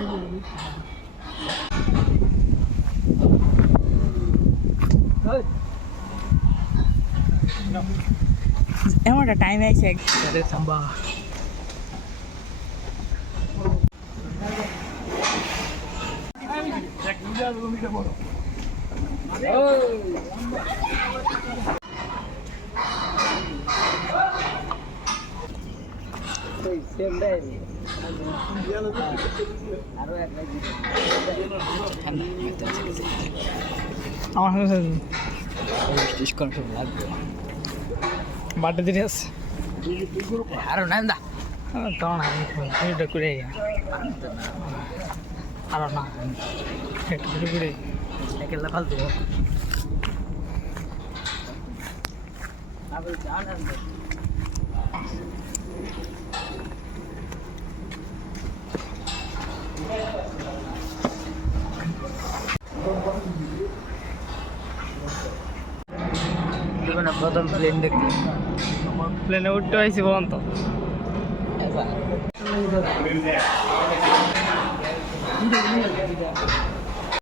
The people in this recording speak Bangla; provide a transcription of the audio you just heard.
Mm-hmm. I want a time check. That is samba. Oh. আমার কাছে ডিসকাউন্ট লাগবে বার্থডে দিতে আছে। আরও নাম দা। তখন আমি ভিডিওটা করে আরও না একটু করে একেলা ফালতু আবার জানান জীবনে প্রথম প্লেন দেখতে প্লেনে উঠতে হয়েছি বলুন তো এবার